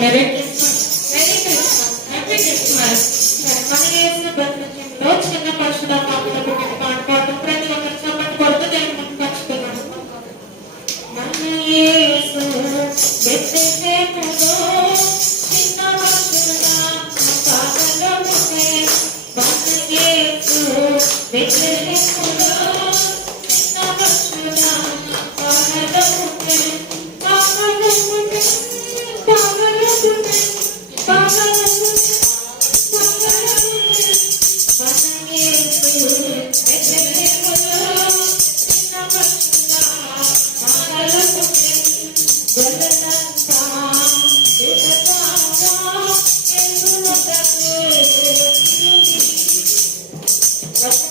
అందరికీ happy Christmas merry Christmas merry Christmas happy Christmas మన చేసిన బ్రతకంలో చిన్న పరశుల పాపల పుట్టిన పాట పాడటం ప్రతి ఒక్కరు చప్పటి కొడుతూ దేవుని ముందు పంచుకున్నాం మన యేసు బెత్లెహేములో చిన్న పరశుల పాపల పుట్టే మన యేసు బెత్లెహేములో Thank you.